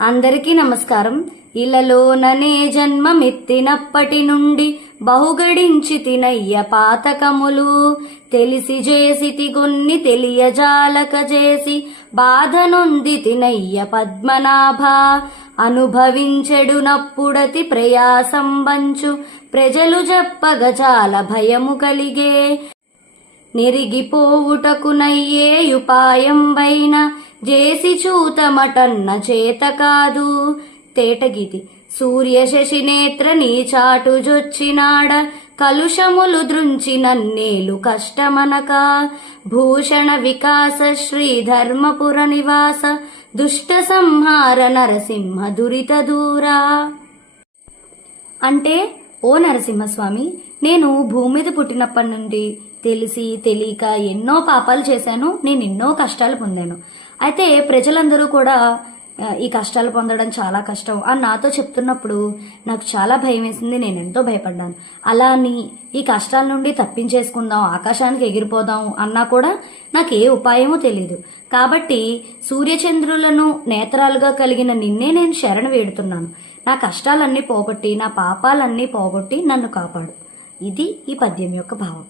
అందరికీ నమస్కారం. ఇలలోననే జన్మమెత్తినప్పటి నుండి బహుగడించి తినయ్య పాతకములు తెలిసి చేసితి గొన్ని తెలియజాలక చేసి బాధనొంది తినయ్య పద్మనాభ అనుభవించెడు నప్పుడతి ప్రయాసం వంచు ప్రజలు చెప్పగజాల భయము కలిగే నెరిగిపోవుటకునయ్యేయుపాయం వైన జేసి చూతమటన్న చేత కాదు. తేటగితి సూర్య శశినేత్ర నీచాటు జొచ్చినాడ కలుషములు దృంచి నన్నేలు కష్టమనక భూషణ వికాస శ్రీధర్మపుర నివాస దుష్ట సంహార నరసింహ దురిత దూరా. అంటే, ఓ నరసింహస్వామి, నేను భూమి మీద పుట్టినప్పటి నుండి తెలిసి తెలియక ఎన్నో పాపాలు చేశాను. నేను ఎన్నో కష్టాలు పొందాను. అయితే ప్రజలందరూ కూడా ఈ కష్టాలు పొందడం చాలా కష్టం అని నాతో చెప్తున్నప్పుడు నాకు చాలా భయం వేసింది. నేను ఎంతో భయపడ్డాను. అలా అని ఈ కష్టాల నుండి తప్పించేసుకుందాం, ఆకాశానికి ఎగిరిపోదాం అన్నా కూడా నాకు ఏ ఉపాయమూ తెలియదు. కాబట్టి సూర్యచంద్రులను నేత్రాలుగా కలిగిన నిన్నే నేను శరణు వేడుతున్నాను. నా కష్టాలన్నీ పోగొట్టి, నా పాపాలన్నీ పోగొట్టి నన్ను కాపాడు. ఇది ఈ పద్యం యొక్క భావం.